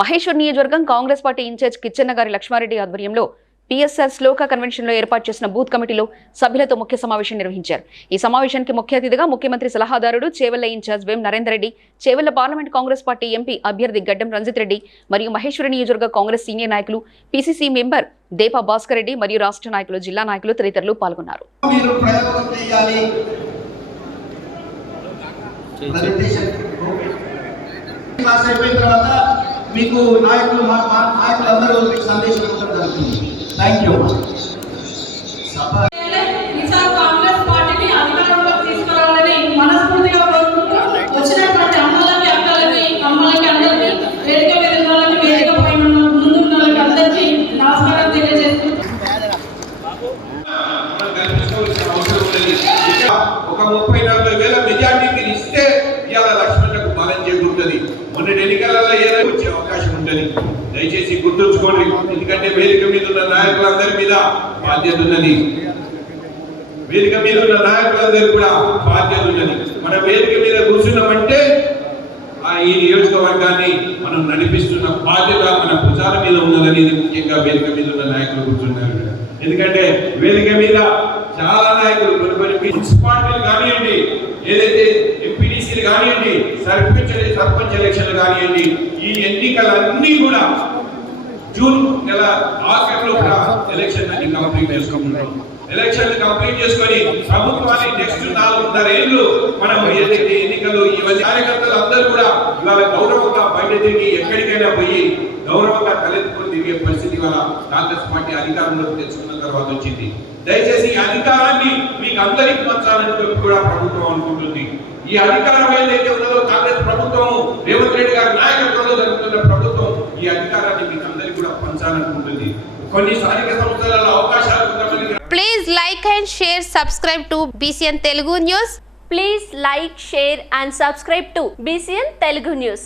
మహేశ్వర్ నియోజకవర్గం Congress party incharge Kichenna గారి లక్ష్మారెడ్డి ఆధ్వర్యంలో పిఎస్ఆర్ శ్లోక కన్వెన్షన్లో ఏర్పాటు చేసిన బూత్ కమిటీలో సభ్యులతో ముఖ్య సమావేశం నిర్వహించారు. ఈ సమావేశానికి ముఖ్య అతిథిగా ముఖ్యమంత్రి సలహాదారుడు Chevella in charge Vem Narender Reddy Chevella parliament Congress party MP అభ్యర్థి గడ్డం రంజిత్ రెడ్డి మరియు మహేశ్వరి నియోజకవర్గ కాంగ్రెస్ సీనియర్ నాయకులు పిసిసి మెంబర్ దేపా భాస్కర్ రెడ్డి మరియు రాష్ట్ర నాయకులు జిల్లా నాయకులు తదితరులు పాల్గొన్నారు. మీరు ప్రయోగం చేయాలి. ప్రజెంటేషన్ క్లాస్ అయిపోయిన మీకు నాయకులు మా నాయకులందరూ మీకు సందేశం ఇవ్వడం జరుగుతుంది. థ్యాంక్ యూ సభ ఈసారి మొన్న ఎన్నికలలో ఏదో వచ్చే అవకాశం ఉంటుంది. దయచేసి గుర్తుంచుకోండి ఎందుకంటే వేదిక మీద ఉన్న నాయకులందరి మీద బాధ్యత ఉన్నది. వేదిక మీద ఉన్న నాయకులందరికీ కూడా బాధ్యత ఉన్నది. మన వేదిక మీద కూర్చున్నామంటే ఆ ఈ నియోజకవర్గాన్ని మనం నడిపిస్తున్న బాధ్యత మన ప్రచారం మీద ఉన్నదని ముఖ్యంగా వేదిక మీద ఉన్న నాయకులు కూర్చున్నారు ఎందుకంటే వేదిక మీద చాలా నాయకులు కొన్ని మున్సిపాలిటీలు కానివ్వండి ఏదైతే ఎంపీడీసీలు కానివ్వండి సర్పంచ్ సర్పంచ్ ఎలక్షన్లు కానివ్వండి ఈ ఎన్నికలన్నీ కూడా జూన్ నెల ఆఖరిలో కూడా ఎలక్షన్ అన్ని కంప్లీట్ చేసుకుంటున్నాం. ఎలక్షన్ కంప్లీట్ చేసుకొని ప్రభుత్వాన్ని నెక్స్ట్ నాలుగున్నర ఏళ్ళు మనం ఏదైతే ఎన్నికలు ఇవన్నీ కార్యకర్తలు అందరూ కూడా తిరిగి ఎక్కడికైనా పోయి గౌరవంగా తలెత్తుకొని తిరిగే పరిస్థితి వల్ల కాంగ్రెస్ పార్టీ అధికారంలోకి తెచ్చుకున్న తర్వాత వచ్చింది. దయచేసి ఈ అధికారాన్ని మీకు అందరికి పంచాలని చెప్పి కూడా ప్రభుత్వం అనుకుంటుంది. ఈ అధికారం ఏదైతే ఉన్నదో కాంగ్రెస్ ప్రభుత్వం రేవంత్ రెడ్డి గారి నాయకత్వంలో జరుగుతున్న ప్రభుత్వం ఈ అధికారాన్ని మీకు అందరికి కూడా పంచాలనుకుంటుంది. కొన్ని స్థానిక సంస్థలలో అవకాశాలు please like and share subscribe to BCN Telugu news please like share and subscribe to BCN Telugu news